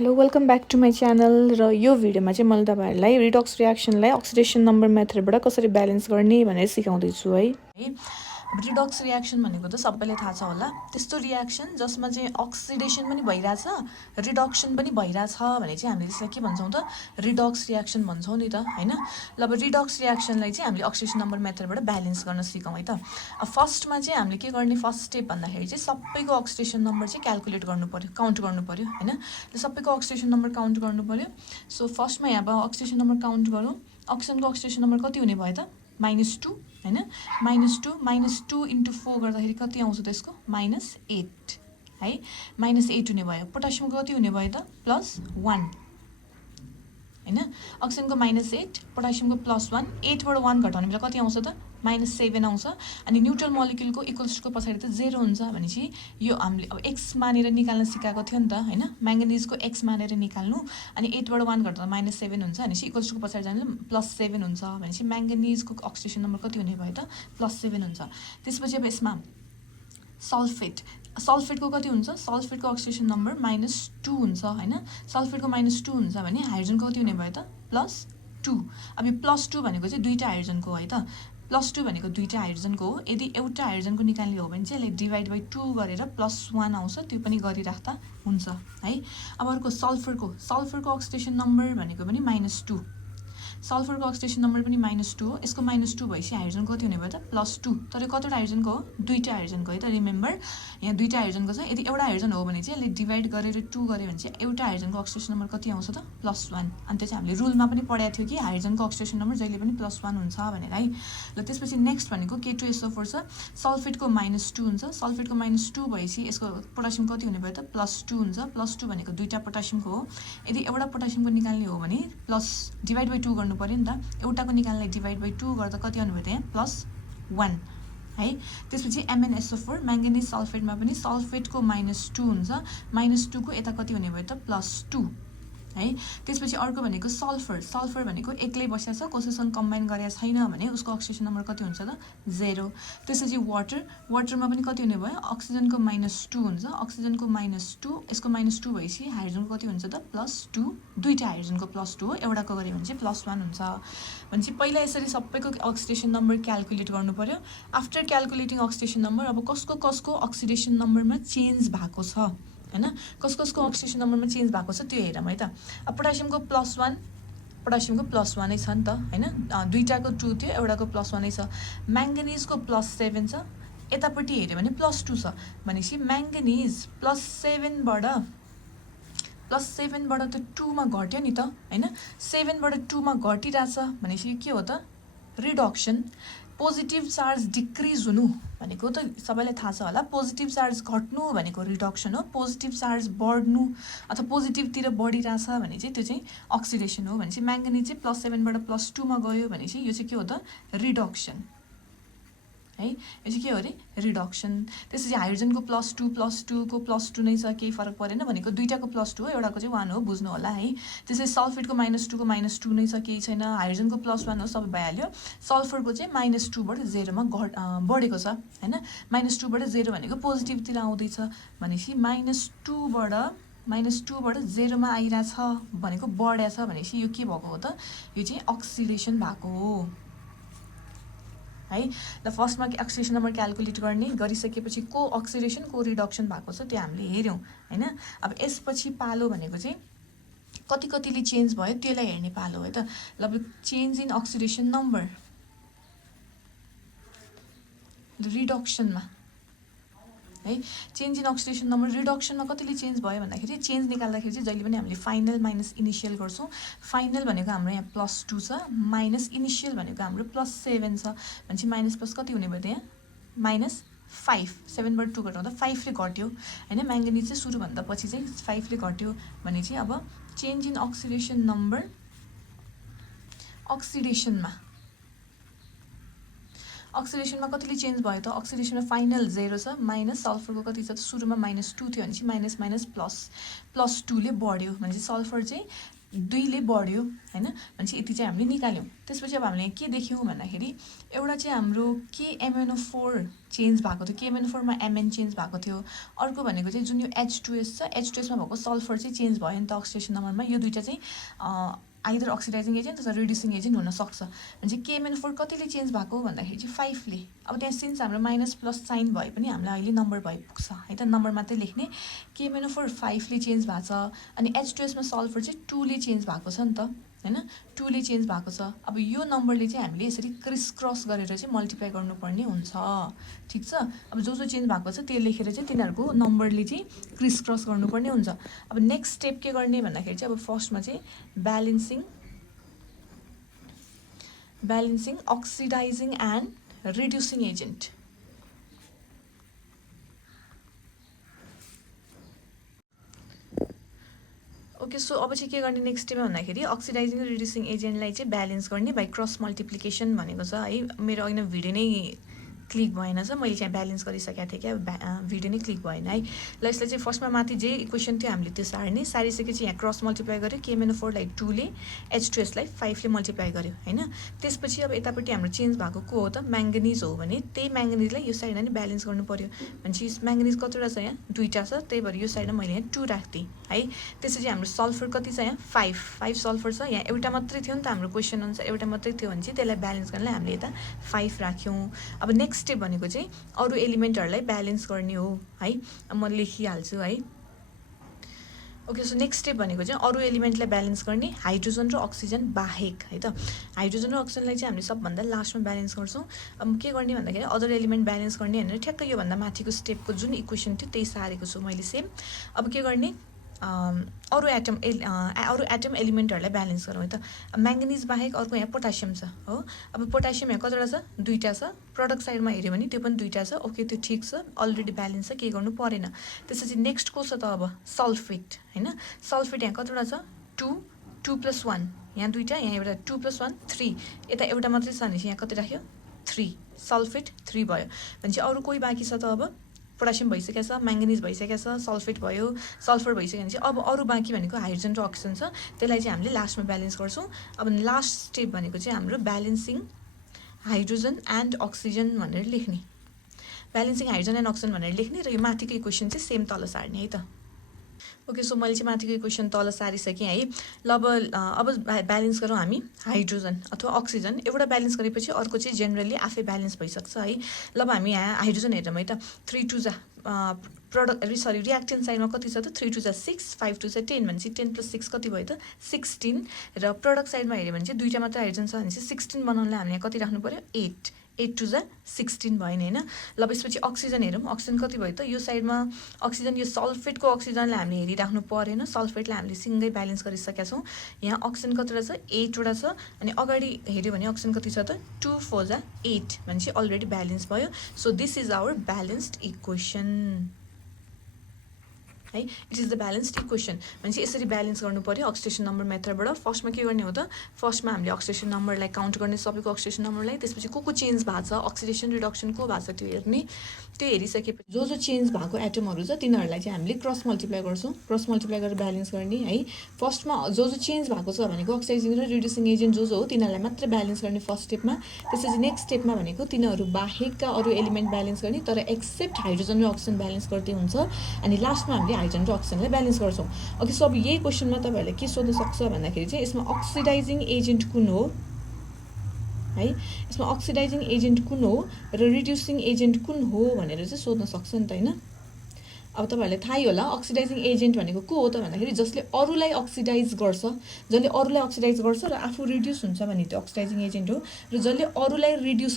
Hello welcome back to my channel र यो भिडियोमा चाहिँ मैले तपाईहरुलाई रिडक्स रियाक्सनलाई अक्सिडेसन नम्बर मेथडबाट कसरी ब्यालेन्स गर्ने भनेर सिकाउँदैछु है। रिडक्स रियाक्सन भनेको त सबैले थाहा छ होला, त्यस्तो रियाक्सन जसमा चाहिँ अक्सिडेसन पनि भइराछ रिडक्सन पनि भइराछ भने चाहिँ हामीले त्यसलाई के भन्छौँ त, रिडक्स रियाक्सन भन्छौँ नि त हैन। ल अब रिडक्स रियाक्सनलाई चाहिँ हामीले अक्सिडेसन नम्बर मेथडबाट ब्यालेन्स गर्न सिकौँ है त। अब फर्स्टमा चाहिँ हामीले के गर्ने, फर्स्ट स्टेप भन्दाखेरि चाहिँ सबैको अक्सिडेसन नम्बर चाहिँ क्याल्कुलेट गर्नु पर्यो, काउन्ट गर्नु पर्यो हैन। सबैको अक्सिडेसन नम्बर काउन्ट गर्नु पर्यो। सो फर्स्टमा यहाँ अब अक्सिडेसन नम्बर काउन्ट गरौँ। अक्सिजनको अक्सिडेसन नम्बर कति हुने भयो त, -2 हैन। -2 इन्टु 4 गर्दाखेरि कति आउँछ त्यसको, -8 है, -8 हुने भयो। पोटासियमको कति हुने भयो त, +1 हैन। अक्सिजनको -8, पोटासियमको +1, 8 बाट 1 घटाउने बेला कति आउँछ त, -7 आउँछ। अनि न्युट्रल मोलिक्युलको इक्वल्सको पछाडि त 0 हुन्छ भनेपछि यो हामीले अब x मानेर निकाल्न सिकाएको थियो नि त हैन। म्याङ्गनिजको x मानेर निकाल्नु, अनि 8 बाट 1 घटाउँदा -7 हुन्छ भनेपछि इक्वल्सको पछाडि जाँदा +7 हुन्छ भनेपछि म्याङ्गनिजको अक्सिडेसन नम्बर कति हुने भयो त, +7 हुन्छ। त्यसपछि अब यसमा सल्फेटको कति हुन्छ, सल्फेटको अक्सिडेसन नम्बर -2 हुन्छ हैन। सल्फेटको -2 हुन्छ भने हाइड्रोजनको कति हुने भयो त, +2। अब यो +2 भनेको चाहिँ दुईटा हाइड्रोजनको है त, +2 भनेको दुईटा हाइड्रोजनको हो। यदि एउटा हाइड्रोजनको निकाल्ने हो भने चाहिँ यसलाई डिभाइड बाई 2 गरेर +1 आउँछ, त्यो पनि गरिराख्दा हुन्छ है। अब अर्को सल्फरको अक्सिडेसन नम्बर भनेको पनि -2, सल्फरको अक्सिडेसन नम्बर पनि -2 हो। यसको -2 भएपछि हाइड्रोजनको कति हुने भयो त, +2। तर कतिवटा हाइड्रोजनको हो, दुईटा हाइड्रोजनको है त। रिमेम्बर यहाँ दुईटा हाइड्रोजनको छ, यदि एउटा हाइड्रोजन हो भने चाहिँ यसले डिभाइड गरेर 2 गऱ्यो भने चाहिँ एउटा हाइड्रोजनको अक्सिडेसन नम्बर कति आउँछ त, +1। अनि त्यो चाहिँ हामीले रुलमा पनि पढाएको थियो कि हाइड्रोजनको अक्सिडेसन नम्बर जहिले पनि +1 हुन्छ भनेर है। ल त्यसपछि नेक्स्ट भनेको K2SO4 छ, सल्फेटको -2 हुन्छ। सल्फेटको -2 भएपछि यसको पोटासियम कति हुने भयो त, +2 हुन्छ। +2 भनेको दुईटा पोटासियमको हो। यदि एउटा पोटासियमको निकाल्ने हो भने डिभाइड बाई 2 गर्नु पर्यो नि त। एउटाको निकाल्नलाई डिभाइड बाई 2 गर्दा कति आउनु भयो त, यहाँ +1 है। त्यसपछि MnSO4, म्याङ्गनिज सल्फेटमा पनि सल्फेटको -2 हुन्छ। -2 को यता कति हुने भयो त, +2 है। त्यसपछि अर्को भनेको सल्फर भनेको एक्लै बसेको छ, कसैसँग कम्बाइन गरेको छैन भने उसको अक्सिडेसन नम्बर कति हुन्छ त, 0। त्यसपछि वाटरमा पनि कति हुने भयो, अक्सिजनको -2 हुन्छ। अक्सिजनको -2, यसको -2 भएपछि हाइड्रोजनको कति हुन्छ त, +2। दुईटा हाइड्रोजनको +2 हो, एउटाको गऱ्यो भने चाहिँ +1 हुन्छ। भनेपछि पहिला यसरी सबैको अक्सिडेसन नम्बर क्याल्कुलेट गर्नु पर्यो। आफ्टर क्याल्कुलेटिङ अक्सिडेसन नम्बर अब कसको अक्सिडेसन नम्बरमा चेन्ज भएको छ हैन, कसको अक्सिडेसन नम्बरमा चेन्ज भएको छ त्यो हेरौँ है त। अब पोटासियमको +1 नै छ नि त हैन, दुईटाको 2 थियो, एउटाको +1 नै छ। म्याङ्गनिजको +7 छ, यतापट्टि हेऱ्यो भने +2 छ भनेपछि म्याङ्गनिज +7 बाट त 2 मा घट्यो नि त हैन। 7 बाट 2 मा घटिरहेछ भनेपछि के हो त, रिडक्सन। पोजिटिभ चार्ज डिक्रिज हुनु भनेको त सबैलाई थाहा छ होला, पोजिटिभ चार्ज घट्नु भनेको रिडक्सन हो, पोजिटिभ चार्ज बढ्नु अथवा पोजिटिभतिर बढिरहेछ भने चाहिँ त्यो चाहिँ अक्सिडेसन हो। भनेपछि म्याङ्गनिज चाहिँ +7 बाट +2 मा गयो भने चाहिँ यो चाहिँ के हो त, रिडक्सन है। यो चाहिँ के हो अरे, रिडक्सन। त्यसपछि हाइड्रोजनको +2 को +2 नै छ, केही फरक परेन भनेको दुईटाको +2 हो, एउटाको चाहिँ 1 हो, बुझ्नु होला है। त्यसपछि सल्फेटको -2 को -2 नै छ, केही छैन। हाइड्रोजनको +1 हो, सबै भइहाल्यो। सल्फरको चाहिँ -2 बाट 0 मा बढेको छ हैन। -2 बाट 0 भनेको पोजिटिभतिर आउँदैछ भनेपछि -2 बाट 0 मा आइरहेछ भनेको बढेछ भनेपछि यो के भएको हो त, यो चाहिँ अक्सिडेसन भएको हो है। ल फर्स्टमा अक्सिडेसन नम्बर क्याल्कुलेट गरिसकेपछि को अक्सिडेसन को रिडक्सन भएको छ त्यो हामीले हेऱ्यौँ हैन। अब यसपछि पालो भनेको चाहिँ कतिले चेन्ज भयो त्यसलाई हेर्ने पालो है त। ल अब चेन्ज इन अक्सिडेसन नम्बर रिडक्सनमा है, चेन्ज इन अक्सिडेसन नम्बर रिडक्सनमा कतिले चेन्ज भयो भन्दाखेरि चेन्ज निकाल्दाखेरि चाहिँ जहिले पनि हामीले फाइनल माइनस इनिसियल गर्छौँ। फाइनल भनेको हाम्रो यहाँ +2 छ, माइनस इनिसियल भनेको हाम्रो +7 छ भनेपछि माइनस प्लस कति हुने भयो त, यहाँ -5। 7 बाट 2 घटाउँदा 5 ले घट्यो हैन। म्याङ्गनिज चाहिँ सुरुभन्दा पछि चाहिँ 5 ले घट्यो भने चाहिँ अब चेन्ज इन अक्सिडेसन नम्बर अक्सिडेसनमा कतिले चेन्ज भयो त, अक्सिडेसनमा फाइनल 0 छ, माइनस सल्फरको कति छ त, सुरुमा -2 थियो भने चाहिँ माइनस प्लस +2 ले बढ्यो भनेपछि सल्फर चाहिँ 2 ले बढ्यो हैन भनेपछि यति चाहिँ हामीले निकाल्यौँ। त्यसपछि अब हामीले के देख्यौँ भन्दाखेरि एउटा चाहिँ हाम्रो KMnO4 चेन्ज भएको थियो, KMnO4 मा Mn चेन्ज भएको थियो। अर्को भनेको चाहिँ जुन यो H2S छ, H2S मा भएको सल्फर चाहिँ चेन्ज भयो नि त अक्सिडेसन नम्बरमा। यो दुईटा चाहिँ आइदर अक्सिडाइजिङ एजेन्ट अथवा रिड्युसिङ एजेन्ट हुन सक्छ। भने चाहिँ KMnO4 कतिले चेन्ज भएको भन्दाखेरि चाहिँ 5 ले। अब त्यहाँ सिन्स हाम्रो माइनस प्लस साइन भए पनि हामीलाई अहिले नम्बर भइपुग्छ है त, नम्बर मात्रै लेख्ने। KMnO4 5 ले चेन्ज भएको छ अनि H2S मा सल्फर चाहिँ 2 ले चेन्ज भएको छ नि त हैन, 2 ले चेन्ज भएको छ। अब यो नम्बरले चाहिँ हामीले यसरी क्रिस क्रस गरेर चाहिँ मल्टिप्लाई गर्नुपर्ने हुन्छ, ठिक छ। अब जो चेन्ज भएको छ त्यो लेखेर चाहिँ तिनीहरूको नम्बरले चाहिँ क्रिस क्रस गर्नुपर्ने हुन्छ। अब नेक्स्ट स्टेप के गर्ने भन्दाखेरि चाहिँ अब फर्स्टमा चाहिँ balancing oxidizing and reducing agent. Okay, so अब चाहिँ के गर्ने नेक्स्ट स्टेपमा भन्दाखेरि अक्सिडाइजिङ र रिड्युसिङ एजेन्टलाई चाहिँ ब्यालेन्स गर्ने बाई क्रस मल्टिप्लिकेसन भनेको छ है। मेरो अघि भिडियो नै क्लिक भएन छ, मैले चाहिँ ब्यालेन्स गरिसकेको थिएँ क्या, भिडियो नै क्लिक भएन है। ल यसलाई चाहिँ फर्स्टमा माथि जे इक्वेसन थियो हामीले त्यो सार्ने, सारिसकेपछि यहाँ क्रस मल्टिप्लाई गर्यो। KMnO4 लाई 2 ले, H2S लाई 5 ले मल्टिप्लाई गर्यो हैन। त्यसपछि अब यतापट्टि हाम्रो चेन्ज भएको को हो त, म्याङ्गनिज हो भने त्यही म्याङ्गनिजलाई यो साइडमा नि ब्यालेन्स गर्नु पर्यो। भनेपछि म्याङ्गनिज कतिवटा छ यहाँ, 2टा छ, त्यही भएर यो साइडमा मैले यहाँ 2 राख्दिएँ है। त्यसपछि हाम्रो सल्फर कति छ यहाँ, 5 सल्फर छ। यहाँ एउटा मात्रै थियो नि त हाम्रो क्वेसन अनुसार, एउटा मात्रै थियो भने चाहिँ त्यसलाई ब्यालेन्स गर्नलाई हामीले यता 5 राख्यौँ। अब नेक्स्ट स्टेप भनेको चाहिँ अरू एलिमेन्टहरूलाई ब्यालेन्स गर्ने हो है। म लेखिहाल्छु है। ओके, सो नेक्स्ट स्टेप भनेको चाहिँ अरू एलिमेन्टलाई ब्यालेन्स गर्ने हाइड्रोजन र अक्सिजन बाहेक है त। हाइड्रोजन र अक्सिजनलाई चाहिँ हामीले सबभन्दा लास्टमा ब्यालेन्स गर्छौँ। अब के गर्ने भन्दाखेरि अदर एलिमेन्ट ब्यालेन्स गर्ने भनेर ठ्याक्कै योभन्दा माथिको स्टेपको जुन इक्वेसन थियो त्यही सारेको छु मैले सेम। अब के गर्ने, अरू एटम एलिमेन्टहरूलाई ब्यालेन्स गरौँ है त। म्याङ्गनिज बाहेक अर्को यहाँ पोटासियम छ हो। अब पोटासियम यहाँ कतिवटा छ, 2टा छ। प्रडक्ट साइडमा हेऱ्यो भने त्यो पनि 2टा छ। ओके, त्यो ठिक छ, अलरेडी ब्यालेन्स छ, केही गर्नु परेन। त्यसपछि नेक्स्ट को छ त अब सल्फेट हैन। सल्फेट यहाँ कतिवटा छ, 2 + 1, यहाँ 2टा, यहाँ एउटा 2 + 1 3, यता एउटा मात्रै छ भनेपछि यहाँ कति राख्यो, 3, सल्फेट 3 भयो। भनेपछि अरू कोही बाँकी छ त, अब पोटासियम भइसकेको छ, म्याङ्गनिज भइसकेको छ, सल्फेट भयो, सल्फर भइसक्यो भने चाहिँ अब अरू बाँकी भनेको हाइड्रोजन र अक्सिजन छ। त्यसलाई चाहिँ हामीले लास्टमा ब्यालेन्स गर्छौँ। अब लास्ट स्टेप भनेको चाहिँ हाम्रो ब्यालेन्सिङ हाइड्रोजन एन्ड अक्सिजन भनेर लेख्ने, ब्यालेन्सिङ हाइड्रोजन एन्ड अक्सिजन भनेर लेख्ने र यो माथिको इक्वेसन चाहिँ सेम तल सार्ने है त। ओके, सो मैले चाहिँ माथिको इक्वेसन तल सारिसकेँ है। ल अब ब्यालेन्स गरौँ हामी हाइड्रोजन अथवा अक्सिजन। एउटा ब्यालेन्स गरेपछि अर्को चाहिँ जेनरली आफै ब्यालेन्स भइसक्छ है। ल अब हामी यहाँ हाइड्रोजन हेरौँ है त। 3 2 जा रियाक्टेन्ट साइडमा कति छ त, 3 2 जा 6, 5 2 जा 10 भनेपछि 10 + 6 कति भयो त, 16। र प्रडक्ट साइडमा हेऱ्यो भने चाहिँ 2टा मात्रै हाइड्रोजन छ भने चाहिँ 16 बनाउनलाई हामीले कति राख्नु पर्यो, 8 2 जा 16 भयो नि हैन। ल यसपछि अक्सिजन हेरौँ, अक्सिजन कति भयो त, यो साइडमा अक्सिजन, यो सल्फेटको अक्सिजनलाई हामीले हेरिराख्नु परेन, सल्फेटलाई हामीले सिङ्गै ब्यालेन्स गरिसकेका छौँ। यहाँ अक्सिजन कतिवटा छ, 8वटा छ। अनि अगाडि हेऱ्यो भने अक्सिजन कति छ त, 2 4 जा 8 भनेपछि अलरेडी ब्यालेन्स भयो। So this is our balanced equation है। It is the balanced equation. भनेपछि यसरी ब्यालेन्स गर्नु पर्यो अक्सिडेसन नम्बर मेथडबाट। फर्स्टमा के गर्ने हो त, फर्स्टमा हामीले अक्सिडेसन नम्बरलाई काउन्ट गर्ने, सबैको अक्सिडेसन नम्बरलाई। त्यसपछि को चेन्ज भएको छ, अक्सिडेसन रिडक्सन को भएको छ त्यो हेर्ने। त्यो हेरिसकेपछि जो चेन्ज भएको एटमहरू छ तिनीहरूलाई चाहिँ हामीले क्रस मल्टिप्लाई गर्छौँ। क्रस मल्टिप्लाई गरेर ब्यालेन्स गर्ने है। फर्स्टमा जो चेन्ज भएको छ भनेको अक्सिडाइजिङ र रिड्युसिङ एजेन्ट जो हो तिनीहरूलाई मात्र ब्यालेन्स गर्ने फर्स्ट स्टेपमा। त्यसपछि नेक्स्ट स्टेपमा भनेको तिनीहरू बाहेकका अरू एलिमेन्ट ब्यालेन्स गर्ने, तर एक्सेप्ट हाइड्रोजन र अक्सिजन ब्यालेन्स गर्दै हुन्छ। अनि लास्टमा हामीले हाइड्रोजन र अक्सिजनलाई ब्यालेन्स गर्छौँ। ओके, सो अब यही क्वेसनमा तपाईँहरूले के सोध्न सक्छ भन्दाखेरि चाहिँ यसमा अक्सिडाइजिङ एजेन्ट कुन हो है, यसमा अक्सिडाइजिङ एजेन्ट कुन हो र रिड्युसिङ एजेन्ट कुन हो भनेर चाहिँ सोध्न सक्छ नि त हैन। अब तपाईँहरूलाई थाहै होला अक्सिडाइजिङ एजेन्ट भनेको को हो त भन्दाखेरि जसले अरूलाई अक्सिडाइज गर्छ, जसले अरूलाई अक्सिडाइज गर्छ र आफू रिड्युस हुन्छ भने त्यो अक्सिडाइजिङ एजेन्ट हो। र जसले अरूलाई रिड्युस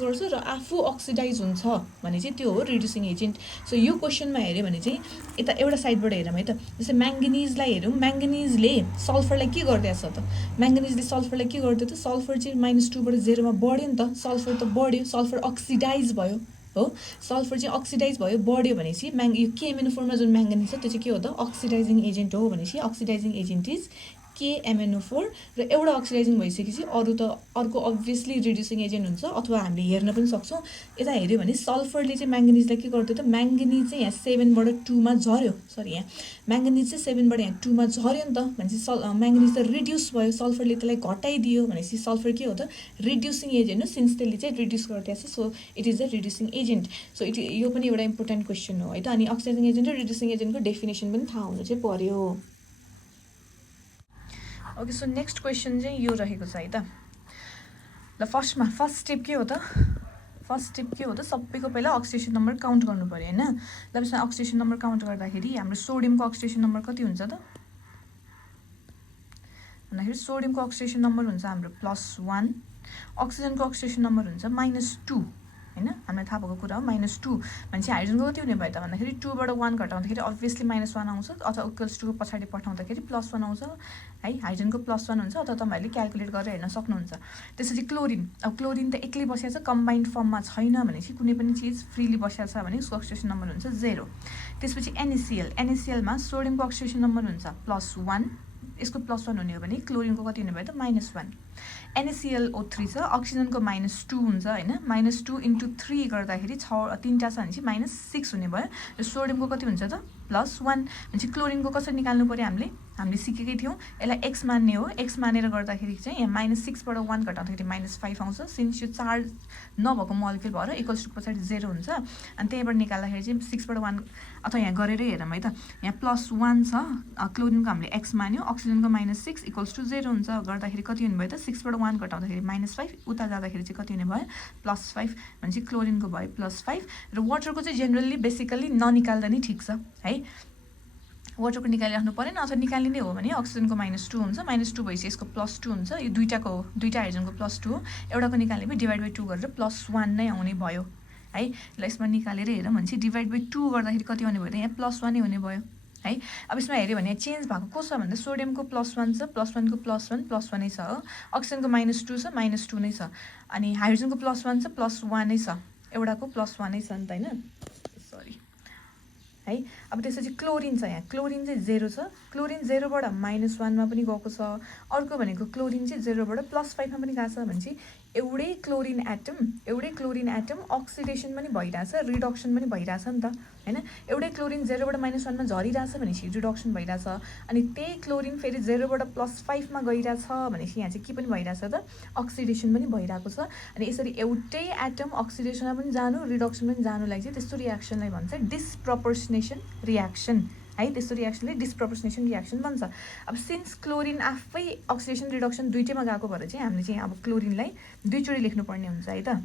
गर्छ र आफू अक्सिडाइज हुन्छ भने चाहिँ त्यो हो रिड्युसिङ एजेन्ट। सो यो क्वेसनमा हेऱ्यो भने चाहिँ यता एउटा साइडबाट हेरौँ है त। जस्तै म्याङ्गनिजलाई हेरौँ, म्याङ्गनिजले सल्फरलाई के गरिदिएछ त, म्याङ्गनिजले सल्फरलाई के गरिदियो त, सल्फर चाहिँ -2 बाट 0 मा बढ्यो नि त, सल्फर त बढ्यो, सल्फर अक्सिडाइज भयो हो, सल्फर चाहिँ अक्सिडाइज भयो, बढ्यो भनेपछि यो KMnO4 मा जुन म्याङ्गनिज छ त्यो चाहिँ के हो त, अक्सिडाइजिङ एजेन्ट हो भनेपछि अक्सिडाइजिङ एजेन्ट इज KMNO4 र एउटा अक्सिडाइजिङ भइसकेपछि अर्को अभियसली रिड्युसिङ एजेन्ट हुन्छ अथवा हामीले हेर्न पनि सक्छौँ। यता हेऱ्यो भने सल्फरले चाहिँ म्याङ्गनिजलाई के गर्यो त, म्याङ्गनिज चाहिँ यहाँ 7बाट 2मा झऱ्यो, सरी यहाँ म्याङ्गनिज चाहिँ 7बाट यहाँ 2मा झऱ्यो नि त, भनेपछि म्याङ्गनिज त रिड्युस भयो, सल्फरले त्यसलाई घटाइदियो भनेपछि सल्फर के हो त, रिड्युसिङ एजेन्ट हो, सिन्स त्यसले चाहिँ रिड्युस गरिदिएको छ, so it is the reducing agent. So यो पनि एउटा इम्पोर्टेन्ट क्वेसन हो है त। अनि अक्सिडाइजिङ एजेन्ट र रिड्युसिङ एजेन्टको डेफिनेसन पनि थाहा हुनु चाहिँ पर्यो। ओके, सो नेक्स्ट क्वेसन चाहिँ यो रहेको छ है त। ल फर्स्ट स्टेप के हो त, सबैको पहिला अक्सिडेसन नम्बर काउन्ट गर्नु पऱ्यो होइन। ल त्यसमा अक्सिडेसन नम्बर काउन्ट गर्दाखेरि हाम्रो सोडियमको अक्सिडेसन नम्बर कति हुन्छ त भन्दाखेरि सोडियमको अक्सिडेसन नम्बर हुन्छ हाम्रो +1, अक्सिजनको अक्सिडेसन नम्बर हुन्छ -2 होइन, हामीलाई थाहा भएको कुरा हो -2 भनेपछि हाइड्रोजनको कति हुने भयो त भन्दाखेरि 2बाट 1 घटाउँदाखेरि अभियसली -1 आउँछ अथवा इक्वल्स टूको पछाडि पठाउँदाखेरि +1 आउँछ है, हाइड्रोजनको +1 हुन्छ अथवा तपाईँहरूले क्यालकुलेट गरेर हेर्न सक्नुहुन्छ। त्यसपछि क्लोरिन, अब क्लोरिन त एक्लै बसेको छ, कम्बाइन्ड फर्ममा छैन भनेपछि कुनै पनि चिज फ्रीली बसेको छ भने उसको अक्सिडेसन नम्बर हुन्छ 0। त्यसपछि NaCl मा सोडियमको अक्सिडेसन नम्बर हुन्छ +1, यसको +1 हुने हो भने क्लोरिनको कति हुने भयो त -1। NaClO3 छ, अक्सिजनको -2 हुन्छ होइन, -2 × 3 गर्दाखेरि 3टा छ भने चाहिँ -6 हुने भयो र सोडियमको कति हुन्छ त +1। भनेपछि क्लोरिनको कसरी निकाल्नु पऱ्यो हामीले सिकेकै थियौँ, यसलाई x मान्ने हो, x मानेर गर्दाखेरि चाहिँ यहाँ -6बाट 1 घटाउँदाखेरि -5 आउँछ, सिन्स यो चार्ज नभएको मोलिक्युल भएर इक्वल्स टूको पछाडि 0 हुन्छ। अनि त्यहीबाट निकाल्दाखेरि चाहिँ 6बाट 1 अथवा यहाँ गरेरै हेरौँ है त, यहाँ +1 छ, क्लोरिनको हामीले x मान्यो, अक्सिजनको -6 इक्वल्स टू 0 हुन्छ, गर्दाखेरि कति हुने भयो त 6बाट 1 घटाउँदाखेरि -5, उता जाँदाखेरि चाहिँ कति हुने भयो +5, भनेपछि क्लोरिनको भयो +5। र वाटरको चाहिँ जेनरली बेसिकली ननिकाल्दा नै ठिक छ है, वाटरको निकालिराख्नु परेन, अथवा निकालिने हो भने अक्सिजनको -2 हुन्छ, -2 भएपछि यसको +2 हुन्छ, यो दुईटा हाइड्रोजनको +2 हो, एउटाको निकाल्ने भयो डिभाइड बाई 2 गरेर +1 नै आउने भयो है। ल यसमा निकालेर हेरौँ भने चाहिँ डिभाइड बाई 2 गर्दाखेरि कति हुने भयो त, यहाँ +1 नै हुने भयो है। अब यसमा हेऱ्यो भने चेन्ज भएको को छ भन्दा सोडियमको +1 छ, +1को +1 नै छ हो, अक्सिजनको -2 छ, -2 नै छ, अनि हाइड्रोजनको +1 छ, +1 नै छ, एउटाको +1 नै छ नि त होइन, सरी है। अब त्यसपछि क्लोरिन छ, यहाँ क्लोरिन चाहिँ 0 छ, क्लोरिन 0बाट -1मा पनि गएको छ, अर्को भनेको क्लोरिन चाहिँ 0बाट +5मा पनि गएको छ, भनेपछि एउटै क्लोरिन एटम अक्सिडेसन पनि भइरहेछ, रिडक्सन पनि भइरहेछ नि त होइन। एउटै क्लोरिन 0बाट -1मा झरिरहेछ भनेपछि रिडक्सन भइरहेछ, अनि त्यही क्लोरिन फेरि 0बाट +5मा गइरहेछ भनेपछि यहाँ चाहिँ के पनि भइरहेछ त, अक्सिडेसन पनि भइरहेको छ। अनि यसरी एउटै एटम अक्सिडेसनमा पनि जानु, रिडक्सन पनि जानुलाई चाहिँ त्यस्तो रियाक्सनलाई भन्छ डिस्प्रपोर्सनेसन रियाक्सन है, त्यस्तो रियाक्सनले डिस्प्रपोर्सनेसन रियाक्सन भन्छ। अब सिन्स क्लोरिन आफै अक्सिडेसन रिडक्सन दुइटैमा गएको भएर चाहिँ हामीले चाहिँ अब क्लोरिनलाई दुईचोटि लेख्नुपर्ने हुन्छ है त।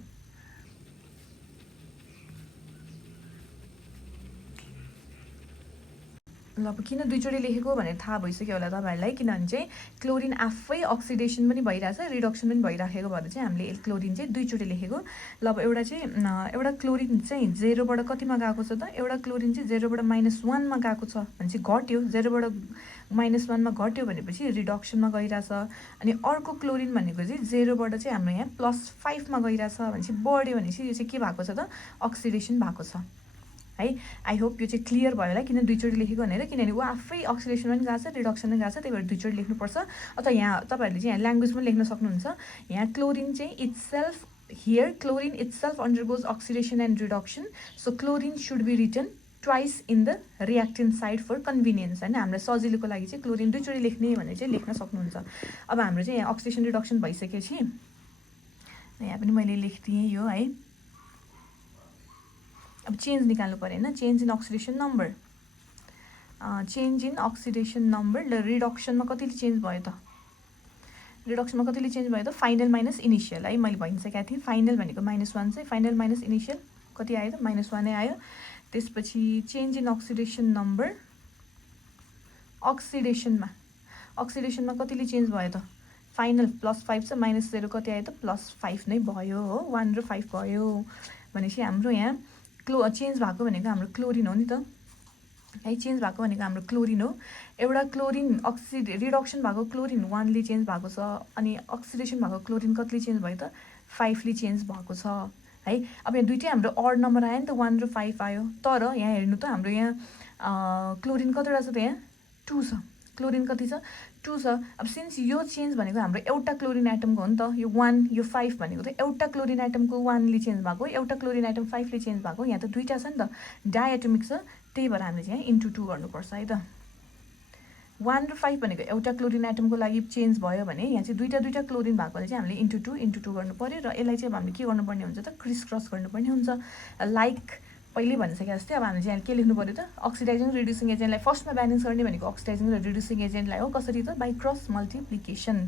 ल अब किन दुईचोटि लेखेको भनेर थाहा भइसक्यो होला तपाईँहरूलाई, किनभने चाहिँ क्लोरिन आफै अक्सिडेसन पनि भइरहेछ, रिडक्सन पनि भइराखेको भएर चाहिँ हामीले क्लोरिन चाहिँ दुईचोटि लेखेको। ल अब एउटा क्लोरिन चाहिँ 0बाट कतिमा गएको छ त, एउटा क्लोरिन चाहिँ 0बाट -1मा गएको छ भने चाहिँ घट्यो, 0बाट -1मा घट्यो भनेपछि रिडक्सनमा गइरहेछ। अनि अर्को क्लोरिन भनेको चाहिँ 0बाट चाहिँ हाम्रो यहाँ +5मा गइरहेछ भनेपछि बढ्यो भनेपछि यो चाहिँ के भएको छ त, अक्सिडेसन भएको छ है। आई होप यो चाहिँ क्लियर भयो होला किन दुईचोटि लेखेको भनेर, किनभने ऊ आफै अक्सिडेसन पनि गएको छ, रिडक्सन पनि गएको छ, त्यही भएर दुईचोटि लेख्नुपर्छ। अथवा यहाँ तपाईँहरूले चाहिँ यहाँ ल्याङ्ग्वेज पनि लेख्न सक्नुहुन्छ, यहाँ क्लोरिन चाहिँ chlorine itself undergoes oxidation and reduction, so chlorine should be written twice in the reactant side for convenience होइन। हामीलाई सजिलोको लागि चाहिँ क्लोरिन दुईचोटि लेख्ने भने चाहिँ लेख्न सक्नुहुन्छ। अब हाम्रो चाहिँ यहाँ अक्सिडेसन रिडक्सन भइसकेपछि यहाँ पनि मैले लेखिदिएँ यो है। अब चेन्ज निकाल्नु पऱ्यो होइन, चेन्ज इन अक्सिडेसन नम्बर, ल रिडक्सनमा कतिले चेन्ज भयो त, रिडक्सनमा कतिले चेन्ज भयो त, फाइनल माइनस इनिसियल है, मैले भनिसकेको थिएँ फाइनल भनेको -1 चाहिँ फाइनल माइनस इनिसियल कति आयो त, -1 नै आयो। त्यसपछि चेन्ज इन अक्सिडेसन नम्बर, अक्सिडेसनमा कतिले चेन्ज भयो त, फाइनल +5 छ, -0 कति आयो त +5 नै भयो हो, 1 र 5 भयो भनेपछि हाम्रो यहाँ चेन्ज भएको भनेको हाम्रो क्लोरिन हो नि त है, चेन्ज भएको भनेको हाम्रो क्लोरिन हो। एउटा क्लोरिन रिडक्सन भएको क्लोरिन 1ले चेन्ज भएको छ, अनि अक्सिडेसन भएको क्लोरिन कतिले चेन्ज भयो त 5ले चेन्ज भएको छ है। अब यहाँ दुइटै हाम्रो अड नम्बर आयो नि त, 1 र 5 आयो, तर यहाँ हेर्नु त हाम्रो यहाँ क्लोरिन कतिवटा छ त, यहाँ 2 छ, क्लोरिन कति छ 2 छ अब सिन्स यो चेन्ज भनेको हाम्रो एउटा क्लोरिन एटमको हो नि त यो 1 यो 5 भनेको त एउटा क्लोरिन एटमको 1 ले चेन्ज भएको एउटा क्लोरिन एटम 5 ले चेन्ज भएको यहाँ त दुईटा छ नि त डायएटोमिक छ त्यही भएर हामीले चाहिँ इन्टु 2 गर्नुपर्छ है त 1 र 5 भनेको एउटा क्लोरिन एटमको लागि चेन्ज भयो भने यहाँ चाहिँ दुईटा क्लोरिन भएकोले चाहिँ हामीले इन्टु 2 गर्नु पर्यो र यसलाई चाहिँ अब हामीले के गर्नुपर्ने हुन्छ त क्रिस क्रस गर्नुपर्ने हुन्छ लाइक पहिले भनिसके जस्तै अब हामीले चाहिँ के लेख्नु पर्यो त अक्सिडाइजिङ रिड्युसिङ एजेन्टलाई फर्स्टमा ब्यालेन्स गर्ने भनेको अक्सिडाइजिङ र रिड्युसिङ एजेन्टलाई हो कसरी त by cross multiplication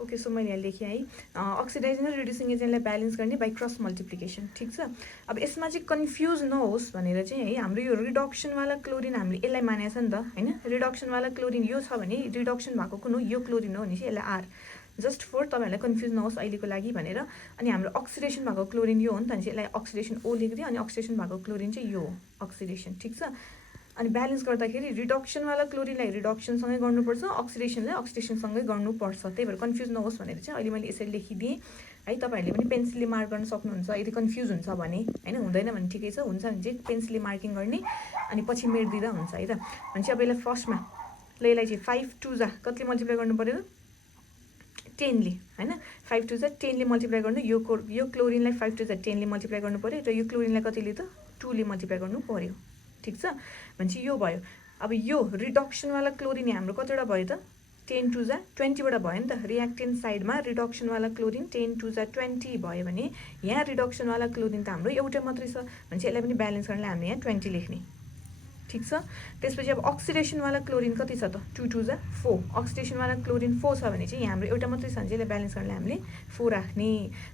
okay so मैले यहाँ लेखेँ है अक्सिडाइजिङ र रिड्युसिङ एजेन्टलाई ब्यालेन्स गर्ने बाई क्रस मल्टिप्लिकेसन ठिक छ अब यसमा चाहिँ कन्फ्युज नहोस् भनेर चाहिँ है हाम्रो यो रिडक्सनवाला क्लोरिन हामीले यसलाई मानेको छ नि त होइन रिडक्सनवाला क्लोरिन यो छ भने रिडक्सन भएको कुन हो यो क्लोरिन हो भने चाहिँ यसलाई आर जस्ट फोर तपाईँहरूलाई कन्फ्युज नहोस् अहिलेको लागि भनेर अनि हाम्रो अक्सिडेसन भएको क्लोरिन यो हो नि त भने चाहिँ यसलाई अक्सिडेसन ओ लेखिदियो अनि अक्सिडेसन भएको क्लोरिन चाहिँ यो हो अक्सिडेसन ठिक छ अनि ब्यालेन्स गर्दाखेरि रिडक्सनवाला क्लोरिनलाई रिडक्सनसँगै गर्नुपर्छ अक्सिडेसनलाई अक्सिडेसनसँगै गर्नुपर्छ त्यही भएर कन्फ्युज नहोस् भनेर चाहिँ अहिले मैले यसरी लेखिदिएँ है तपाईँहरूले पनि पेन्सिलले मार्क गर्न सक्नुहुन्छ यदि कन्फ्युज हुन्छ भने होइन हुँदैन भने ठिकै छ हुन्छ भने चाहिँ पेन्सिलले मार्किङ गर्ने अनि पछि मेटिदिँदा हुन्छ है त भने चाहिँ अब यसलाई फर्स्टमा ल यसलाई चाहिँ 5 2 जा कतिले मल्टिप्लाई गर्नु पऱ्यो 10 ले होइन 5 2 जा 10 ले मल्टिप्लाई गर्नु यो क्लोरिनलाई 5 2 जा 10 ले मल्टिप्लाई गर्नु पऱ्यो र यो क्लोरिनलाई कतिले त 2 ले मल्टिप्लाई गर्नु पऱ्यो ठिक छ भनेपछि यो भयो अब यो रिडक्सनवाला क्लोरिन हाम्रो कतिवटा भयो त 10 2 जा 20 वटा भयो नि त रियाक्टेन्ट साइडमा रिडक्सनवाला क्लोरिन 10 2 जा 20 भयो भने यहाँ रिडक्सनवाला क्लोरिन त हाम्रो एउटा मात्रै छ भने चाहिँ यसलाई पनि ब्यालेन्स गर्नलाई हामीले यहाँ 20 लेख्ने ठिक छ त्यसपछि अब अक्सिडेसनवाला क्लोरिन कति छ त 2 2 जा 4 अक्सिडेसनवाला क्लोरिन 4 छ भने चाहिँ यहाँ हाम्रो एउटा मात्रै छ भने चाहिँ यसलाई ब्यालेन्स गर्नलाई हामीले 4 राख्ने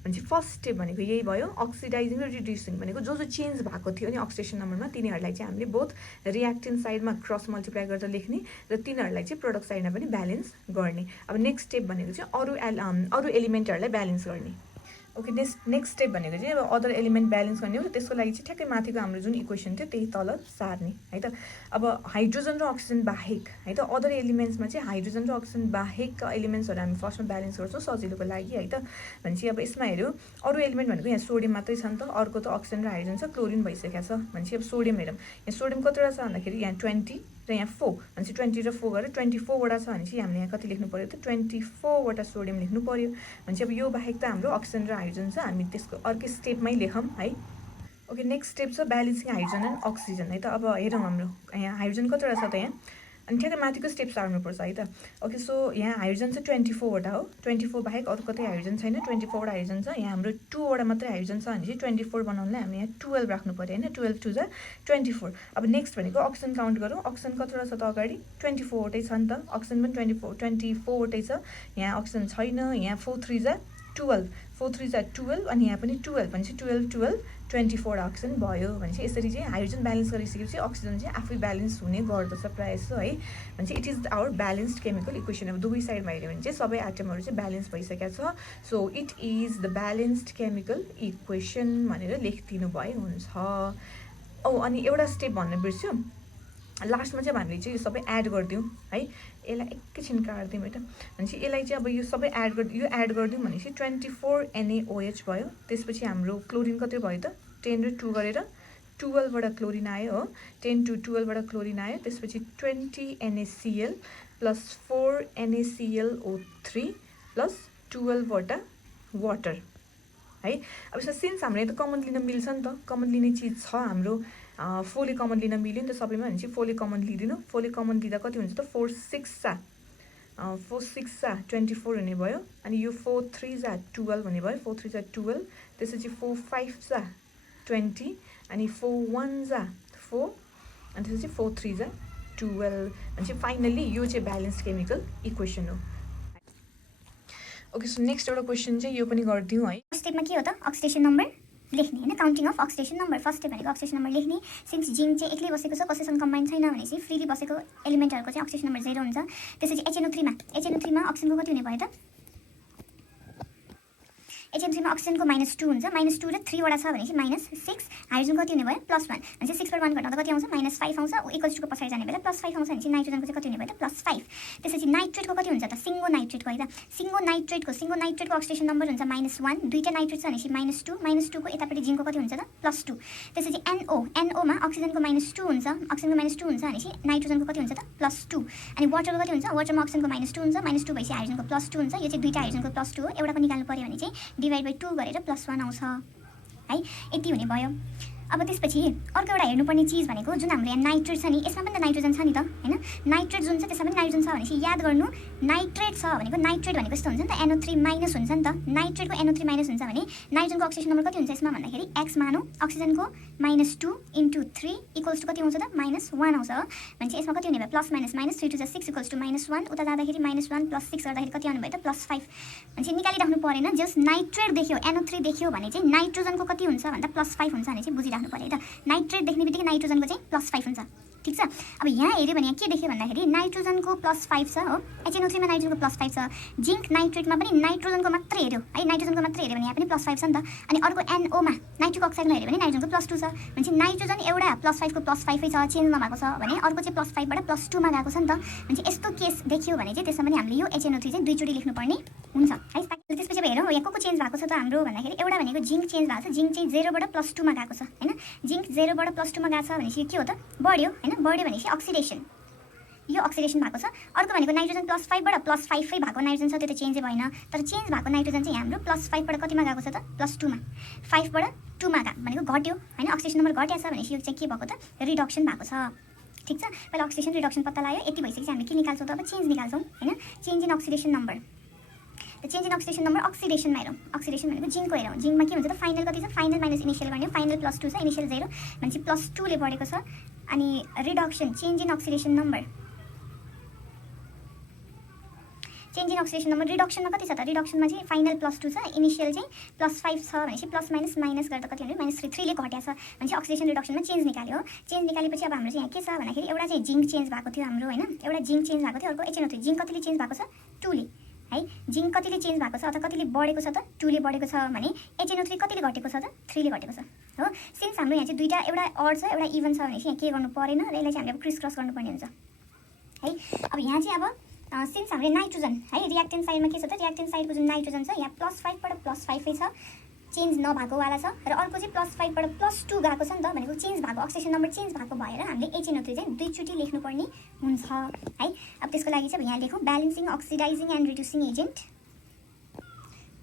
भने चाहिँ फर्स्ट स्टेप भनेको यही भयो अक्सिडाइजिङ र रिड्युसिङ भनेको जो चेन्ज भएको थियो नि अक्सिडेसन नम्बरमा तिनीहरूलाई चाहिँ हामीले बोथ रियाक्टेन्ट साइडमा क्रस मल्टिप्लाई गरेर लेख्ने र तिनीहरूलाई चाहिँ प्रडक्ट साइडमा पनि ब्यालेन्स गर्ने अब नेक्स्ट स्टेप भनेको चाहिँ अरू एलिमेन्टहरूलाई ब्यालेन्स गर्ने ओके नेक्स्ट स्टेप भनेको चाहिँ अब अदर एलिमेन्ट ब्यालेन्स गर्ने हो त्यसको लागि चाहिँ ठ्याक्कै माथिको हाम्रो जुन इक्वेसन थियो त्यही तल सार्ने है त अब हाइड्रोजन र अक्सिजन बाहेक है त अदर एलिमेन्ट्समा चाहिँ हाइड्रोजन र अक्सिजन बाहेकका एलिमेन्ट्सहरू हामी फर्स्टमा ब्यालेन्स गर्छौँ सजिलोको लागि है त भनेपछि अब यसमा हेऱ्यो अरू एलिमेन्ट भनेको यहाँ सोडियम मात्रै छ नि त अर्को त अक्सिजन र हाइड्रोजन छ क्लोरिन भइसकेको छ भनेपछि अब सोडियम हेरौँ यहाँ सोडियम कतिवटा छ भन्दाखेरि यहाँ 20 र यहाँ 4 भनेपछि 20 र 4 गरेर 24 वटा छ भने चाहिँ हामीले यहाँ कति लेख्नु पऱ्यो त 24 वटा सोडियम लेख्नु पऱ्यो भनेपछि अब यो बाहेक त हाम्रो अक्सिजन र हाइड्रोजन छ हामी त्यसको अर्कै स्टेपमै लेखौँ है ओके नेक्स्ट स्टेप छ ब्यालेन्सिङ हाइड्रोजन एन्ड अक्सिजन है त अब हेरौँ हाम्रो यहाँ हाइड्रोजन कतिवटा छ त यहाँ अनि ठ्याक्कै माथिको स्टेप सार्नुपर्छ है त ओके सो यहाँ हाइड्रोजन चाहिँ 24 वटा हो 24 बाहेक अरू कतै हाइड्रोजन छैन 24 वटा हाइड्रोजन छ यहाँ हाम्रो 2 वटा मात्रै हाइड्रोजन छ भने चाहिँ 24 बनाउनलाई हामीले यहाँ 12 राख्नु पऱ्यो होइन 12 2 जा 24 अब नेक्स्ट भनेको अक्सिजन काउन्ट गरौँ अक्सिजन कतिवटा छ त अगाडि 24 वटै छ नि त अक्सिजन पनि 24 वटै छ यहाँ अक्सिजन छैन यहाँ 4 3 जा 12 4 3 जा 12 अनि यहाँ पनि 12 भनेपछि 12 12 24 अक्सिजन भयो भने चाहिँ यसरी चाहिँ हाइड्रोजन ब्यालेन्स गरिसकेपछि अक्सिजन चाहिँ आफै ब्यालेन्स हुने गर्दछ प्रायः जस्तो है भने चाहिँ it is our balanced chemical equation अब दुवै साइडमा हेऱ्यो भने चाहिँ सबै एटमहरू चाहिँ ब्यालेन्स भइसकेको छ so it is the balanced chemical equation भनेर लेखिदिनु भए हुन्छ अनि एउटा स्टेप भन्न बिर्स्यो लास्टमा चाहिँ हामीले चाहिँ यो सबै एड गरिदिउँ है यसलाई एकैछिन काट्दिउँ है त भनेपछि यसलाई चाहिँ अब यो सबै एड गरिदिउँ भनेपछि 24 NaOH भयो त्यसपछि हाम्रो क्लोरिन कति भयो त 10 र 2 गरेर 12 वटा क्लोरिन आयो हो 10 to 12 वटा क्लोरिन आयो त्यसपछि 20 NaCl प्लस 4 NaClO3 प्लस 12 वटा वाटर है अब यसमा सिन्स हामीले त कमन लिन मिल्छ नि त कमन लिने चिज छ हाम्रो 4 ले कमन लिन मिल्यो नि त सबैमा भने चाहिँ 4 ले कमन लिदिनु 4 ले कमन लिँदा कति हुन्छ त 4 6 जा 24 हुने भयो अनि यो 4 3 जा 12 हुने भयो 4 3 जा 12 त्यसपछि 4 5 जा 20 अनि 4 1 जा 4 अनि त्यसपछि 4 3 जा 12 अनि फाइनली यो चाहिँ ब्यालेन्स्ड केमिकल इक्वेसन हो ओके सो नेक्स्ट एउटा क्वेसन चाहिँ यो पनि गरिदिउँ है स्टेपमा के हो त अक्सिडेसन नम्बर लेख्ने होइन counting of oxidation number first step भनेको अक्सिडेसन नम्बर लेख्ने सिन्स जिङ चाहिँ एक्लै बसेको छ कसैसँग कम्बाइन छैन भनेपछि फ्रीली बसेको एलिमेन्टहरूको चाहिँ अक्सिडेसन नम्बर 0 हुन्छ त्यसपछि HNO3 मा अक्सिजनको कति हुने भयो त HNO3 मा अक्सिजनको -2 हुन्छ, -2 र 3 वटा छ भनेपछि -6, हाइड्रोजन कति हुने भयो +1, भनेपछि 6 बाट 1 घटाउँदा कति आउँछ -5 आउँछ, इक्वल्स टु को पछाडि जाने बेला +5 आउँछ भनेपछि नाइट्रोजनको चाहिँ कति हुने भयो त +5। त्यसपछि नाइट्रेटको कति हुन्छ त सिङ्गो नाइट्रेटको है त, सिङ्गो नाइट्रेटको अक्सिडेसन नम्बर हुन्छ -1, दुईटा नाइट्रेट छ भनेपछि -2 को यतापट्टि जिङ्कको कति हुन्छ त +2। त्यसपछि NO मा अक्सिजनको -2 हुन्छ, भनेपछि नाइट्रोजनको कति हुन्छ त +2, अनि वाटरको कति हुन्छ, वाटरमा अक्सिजनको -2 हुन्छ, -2 भएपछि हाइड्रोजनको +2 हुन्छ, यो चाहिँ दुईटा हाइड्रोजनको +2 हो, एउटाको निकाल्नु पर्यो भने चाहिँ डिभाइड बाइ 2 गरेर +1 आउँछ है, यति हुने भयो। अब त्यसपछि अर्को एउटा हेर्नुपर्ने चिज भनेको जुन हाम्रो यहाँ नाइट्रेट छ नि, यसमा पनि त नाइट्रोजन छ नि त हैन, नाइट्रेट जुन छ त्यसमा पनि नाइट्रोजन छ भनेपछि याद गर्नु नाइट्रेट छ भनेको नाइट्रेट भनेको यस्तो हुन्छ नि त NO3- हुन्छ नि त, नाइट्रेटको NO3- हुन्छ भने नाइट्रोजनको अक्सिडेसन नम्बर कति हुन्छ यसमा भन्दाखेरि x मानौ अक्सिजनको -2 × 3 इक्वल्स टु कति आउँछ त -1 आउँछ, भनेपछि यसमा कति हुने भयो +- 3 to 6 इक्वल्स टु -1, उता जाँदाखेरि -1 + 6 गर्दाखेरि कति आउनु भयो त +5, भनेपछि निकालिराख्नु परेन, जस नाइट्रेट देख्यो NO3 देख्यो भने चाहिँ नाइट्रोजनको कति हुन्छ भन्दा +5 हुन्छ भने चाहिँ बुझिराख्नु पर्यो है त, नाइट्रेट देख्ने बित्तिकै नाइट्रोजनको चाहिँ +5 हुन्छ, ठीक छ। अब यहाँ हेऱ्यो भने यहाँ के देख्यो भन्दाखेरि नाइट्रोजनको +5 छ हो, HNO3 मा नाइट्रोजनको +5 छ, जिङ्क नाइट्रेटमा पनि नाइट्रोजनको मात्र हेऱ्यो है, नाइट्रोजनको मात्र हेऱ्यो भने यहाँ पनि +5 छ नि त, अनि अर्को NO मा नाइट्रिक अक्साइडमा हेऱ्यो भने नाइट्रोजनको +2 छ, भनेपछि नाइट्रोजन एउटा +5 को +5 छ, चेन्ज नभएको छ भने अर्को चाहिँ +5 बाट +2 मा गएको छ नि त, भनेपछि यस्तो केस देख्यो भने चाहिँ त्यसमा पनि हामीले यो HNO3 चाहिँ दुईचोटि लेख्नुपर्ने हुन्छ है। त्यसपछि अब हेरौँ यहाँ को चेन्ज भएको छ त हाम्रो भन्दाखेरि एउटा भनेको जिङ्क चेन्ज भएको छ, जिङ्क चाहिँ 0 बाट +2 मा गएको छ हैन, जिङ्क 0 बाट +2 मा गएको छ भनेपछि के हो त बढ्यो हैन, बढ्यो भनेपछि अक्सिडेसन, यो अक्सिडेसन भएको छ। अर्को भनेको नाइट्रोजन +5 बाट +5 भएको नाइट्रोजन छ, त्यो त चेन्जै भएन, तर चेन्ज भएको नाइट्रोजन चाहिँ हाम्रो +5 बाट कतिमा गएको छ त +2 मा, 5 बाट 2 मा गएको भनेको घट्यो हैन, अक्सिडेसन नम्बर घट्या छ भनेपछि यो चाहिँ के भएको त रिडक्सन भएको छ, ठीक छ। पहिला अक्सिडेसन रिडक्सन पत्ता लाग्यो, यति भइसकेपछि हामीले के निकाल्छौँ त अब चेन्ज निकाल्छौँ हैन, चेन्ज इन अक्सिडेसन नम्बर, त चेन्ज इन अक्सिडेसन नम्बर अक्सिडेसनमा हेरौँ, अक्सिडेसन भनेको जिङ्कको हेरौँ, जिङ्कमा के हुन्छ त फाइनल कति छ, फाइनल माइनस इनिसियल गर्ने, फाइनल +2 छ, इनिसियल 0 भनेपछि +2 ले बढेको छ, अनि reduction change in oxidation number, change in oxidation number रिडक्सनमा कति छ त, रिडक्सनमा चाहिँ फाइनल +2 छ, इनिसियल चाहिँ +5 छ भनेपछि प्लस माइनस गर्दा कति हुने -3 ले घट्या छ, भनेपछि अक्सिडेसन रिडक्सनमा चेन्ज निकाल्यो, चेन्ज निकालेपछि अब हाम्रो चाहिँ यहाँ के छ भन्दाखेरि एउटा चाहिँ जिङ्क चेन्ज भएको थियो हाम्रो हैन, एउटा जिङ्क चेन्ज भएको थियो, अर्को HNO3, जिङ्क कतिले चेन्ज भएको छ 2 ले है, जिङ्क कतिले चेन्ज भएको छ अथवा कतिले बढेको छ त 2 ले बढेको छ भने HNO3 कतिले घटेको छ त 3 ले घटेको छ हो। सिन्स हाम्रो यहाँ चाहिँ दुईटा एउटा अड छ एउटा इभन छ भनेपछि यहाँ के गर्नु परेन र यसलाई चाहिँ हामीले अब क्रिस क्रस गर्नुपर्ने हुन्छ है। अब यहाँ चाहिँ अब सिन्स हाम्रो नाइट्रोजन है रियाक्टेन्ट साइडमा के छ त, रियाक्टेन्ट साइडको जुन नाइट्रोजन छ यहाँ +5 बाट +5 छ, चेन्ज नभएको वाला छ, र अर्को चाहिँ +5 बाट +2 गएको छ नि त, भनेको चेन्ज भएको अक्सिडेसन नम्बर चेन्ज भएको भएर हामीले HNO3 चाहिँ दुईचोटि लेख्नुपर्ने हुन्छ है। अब त्यसको लागि चाहिँ अब यहाँ लेखौँ balancing oxidizing and reducing agent,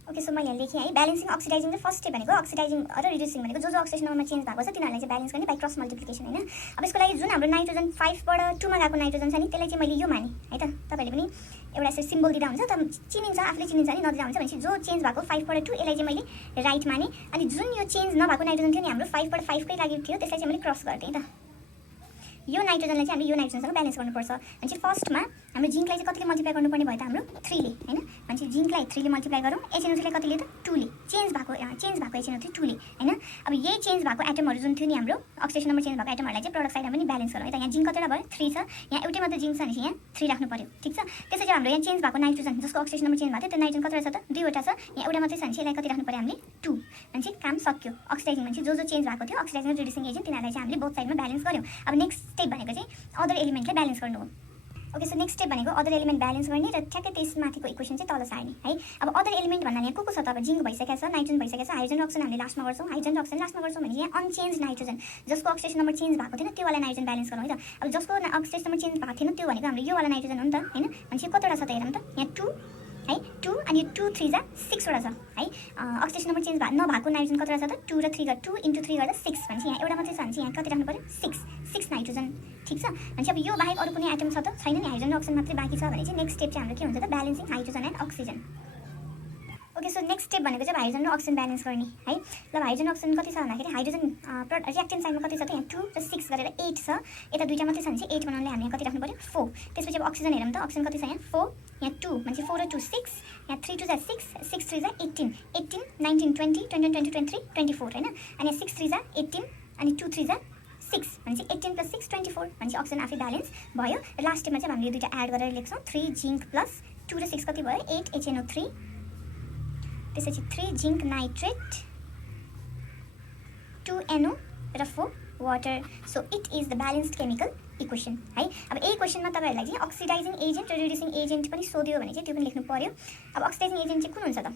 okay. So मैले यहाँ लेखेँ है, ब्यालेन्सिङ अक्सिडाइजिङ चाहिँ फर्स्ट स्टेप भनेको अक्सिडाइजिङ र रिड्युसिङ भनेको जो अक्सिडेसन नम्बरमा चेन्ज भएको छ तिनीहरूलाई चाहिँ ब्यालेन्स गर्ने बाइ क्रस मल्टिप्लिकेसन हैन। अब यसको लागि जुन हाम्रो नाइट्रोजन 5 बाट 2 मा गएको नाइट्रोजन छ नि त्यसलाई चाहिँ मैले यो माने है त, तपाईँले पनि एउटा यसरी सिम्बल दिँदा हुन्छ, तर चिनिन्छ आफूले चिनिन्छ नि नदिँदा हुन्छ, भनेपछि जो चेन्ज भएको 5 बाट 2 यसलाई चाहिँ मैले राइट माने, अनि जुन यो चेन्ज नभएको नाइट्रोजन थियो नि हाम्रो 5 बाट 5 कै लागि थियो त्यसलाई चाहिँ मैले क्रस गरिदिएँ त, यो नाइट्रोजनलाई चाहिँ हामीले यो नाइट्रोजनसँग ब्यालेन्स गर्नुपर्छ, भनेपछि फर्स्टमा हाम्रो जिङ्कलाई चाहिँ कतिले मल्टिप्लाई गर्नुपर्ने भयो त हाम्रो 3 ले हैन, भनेपछि जिङ्कलाई 3 ले मल्टिप्लाई गरौँ, HNO3 लाई कतिले त 2 ले, चेन्ज भएको HNO3 2 ले हैन। अब यही चेन्ज भएको एटमहरू जुन थियो नि हाम्रो अक्सिडेसन नम्बर चेन्ज भएको एटमहरूलाई चाहिँ प्रोडक्ट साइडमा पनि ब्यालेन्स गरौँ है त। यहाँ जिङ्क कतिवटा भयो 3 छ, यहाँ एउटै मात्र जिङ्क छ भनेपछि यहाँ 3 राख्नु पर्यो, ठीक छ। त्यसपछि हाम्रो यहाँ चेन्ज भएको नाइट्रोजन जसको अक्सिडेसन नम्बर चेन्ज भएको थियो त्यो नाइट्रोजन कतिवटा छ त 2 वटा छ, यहाँ एउटा मात्रै छ भनेपछि यसलाई कति राख्नु पर्यो हामीले 2, भनेपछि काम सक्यो। अक्सिडाइजिङ भनेपछि जो चेन्ज भएको थियो अक्सिडाइजिङ र रिड्युसिङ एजेन्ट तिनीहरूलाई चाहिँ हामीले बोथ साइडमा ब्यालेन्स गऱ्यौँ। अब नेक्स्ट स्टेप भनेको चाहिँ अदर एलिमेन्टलाई ब्यालेन्स गर्नु हो, ओके। सो नेक्स्ट स्टेप भनेको अदर एलिमेन्ट ब्यालेन्स गर्ने र ठ्याक्कै त्यसमाथिको इक्वेसन चाहिँ तल सार्ने है। अब अदर एलिमेन्ट भन्दा यहाँ को छ त, अब जिङ्क भइसकेको छ, नाइट्रोजन भइसकेको छ, हाइड्रोजन र अक्सिजन हामीले लास्टमा गर्छौँ, हाइड्रोजन र अक्सिजन लास्टमा गर्छौँ भने यहाँ अनचेन्ज नाइट्रोजन जसको अक्सिडेसन नम्बर चेन्ज भएको थिएन त्यो वाला नाइट्रोजन ब्यालेन्स गरौँ है त। अब जसको अक्सिडेसन नम्बर चेन्ज भएको थिएन त्यो भनेको हाम्रो यो वाला नाइट्रोजन हो नि त हैन, भनेपछि कतिवटा छ त हेरौँ त, यहाँ 2 है, 2 अनि 2 3 जा 6 वटा छ है। अक्सिडेसन नम्बर चेन्ज नभएको नाइट्रोजन कतिवटा छ त 2 र 3 2 × 3 गर्दा 6, भनेपछि यहाँ एउटा मात्रै छ भनेपछि यहाँ कति राख्नु पर्यो 6 नाइट्रोजन, ठीक छ। भनेपछि अब यो बाहेक अरू कुनै आइटम छ त छैन नि, हाइड्रोजन र अक्सिजन मात्रै बाँकी छ भने चाहिँ नेक्स्ट स्टेप चाहिँ हाम्रो के हुन्छ त balancing hydrogen and oxygen, okay. So next step भनेको चाहिँ हाइड्रोजन र अक्सिजन ब्यालेन्स गर्ने है। ल हाइड्रोजन अक्सिजन कति छ भन्दाखेरि हाइड्रोजन रियाक्टेन्ट साइडमा कति छ त यहाँ 2 र 6 गरेर 8 छ, यता दुईटा मात्रै छ भने चाहिँ 8 बनाउनले हामी यहाँ कति राख्नु पर्यो 4। त्यसपछि अब अक्सिजन हेरौँ त, अक्सिजन कति छ यहाँ 4, यहाँ 2 भनेपछि 4 र 2 6, यहाँ 3 2 जा 6, 6 3 जा 18, 18 19 20 21 22 23 24 हैन, अनि 6 3 जा 18 अनि 2 3 जा 6 भनेपछि 18 + 6 24, भनेपछि अक्सिजन आफै ब्यालेन्स भयो। र लास्ट स्टेपमा चाहिँ हामीले दुईटा एड गरेर लेख्छौँ, 3 जिङ्क + 2 र 6 कति भयो 8 HNO3, त्यसपछि 3 जिङ्क नाइट्रेट 2 NO र 4 water. So it is the balanced chemical equation है. अब यही क्वेसनमा तपाईँहरूलाई चाहिँ अक्सिडाइजिङ एजेन्ट र रिड्युसिङ एजेन्ट पनि सोध्यो भने चाहिँ त्यो पनि लेख्नु पर्यो. अब अक्सिडाइजिङ एजेन्ट चाहिँ कुन हुन्छ त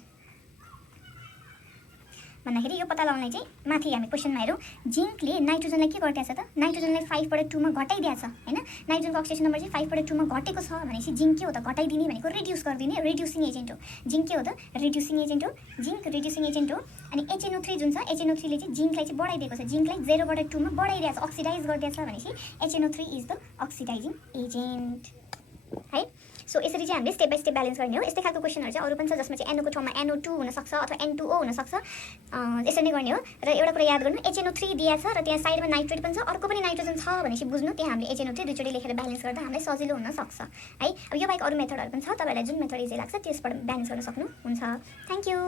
भन्दाखेरि यो पत्ता लगाउनलाई चाहिँ माथि हामी क्वेसनमा हेरौँ. जिङ्कले नाइट्रोजनलाई के गरिदिएछ त, नाइट्रोजनलाई 5/2 मा घटाइदिएछ होइन. नाइट्रोजनको अक्सिडेसन नम्बर चाहिँ 5/2 मा घटेको छ भनेपछि जिङ्क के हो त, घटाइदिने भनेको रिड्युस गरिदिने रिड्युसिङ एजेन्ट हो. जिङ्क के हो त, रिड्युसिङ एजेन्ट हो. जिङ्क रिड्युसिङ एजेन्ट हो. अनि HNO3 जुन छ, HNO3 ले चाहिँ जिङ्कलाई चाहिँ बढाइदिएको छ. जिङ्कलाई 0/2 मा बढाइदिएछ, अक्सिडाइज गरिदिएछ भनेपछि HNO3 is the oxidising agent है. सो यसरी चाहिँ हामीले स्टेप बाई स्टेप ब्यालेन्स गर्ने हो. यस्तै खालको क्वेसनहरू चाहिँ अरू पनि छ जसमा चाहिँ NO को ठाउँमा NO2 हुनसक्छ अथवा N2O हुनसक्छ. यसरी नै गर्ने हो. र एउटा कुरा याद गर्नु, HNO3 दिएको छ र त्यहाँ साइडमा नाइट्रेट पनि छ, अर्को पनि नाइट्रोजन छ भनेपछि बुझ्नु त्यहाँ हामीले HNO3 दुईचोटि लेखेर ब्यालेन्स गर्दा हामीलाई सजिलो हुनसक्छ है. अब यो बाहेक अरू मेथडहरू पनि छ, तपाईँलाई जुन मेथड इजी लाग्छ त्यसबाट ब्यालेन्स गर्न सक्नुहुन्छ. Thank you.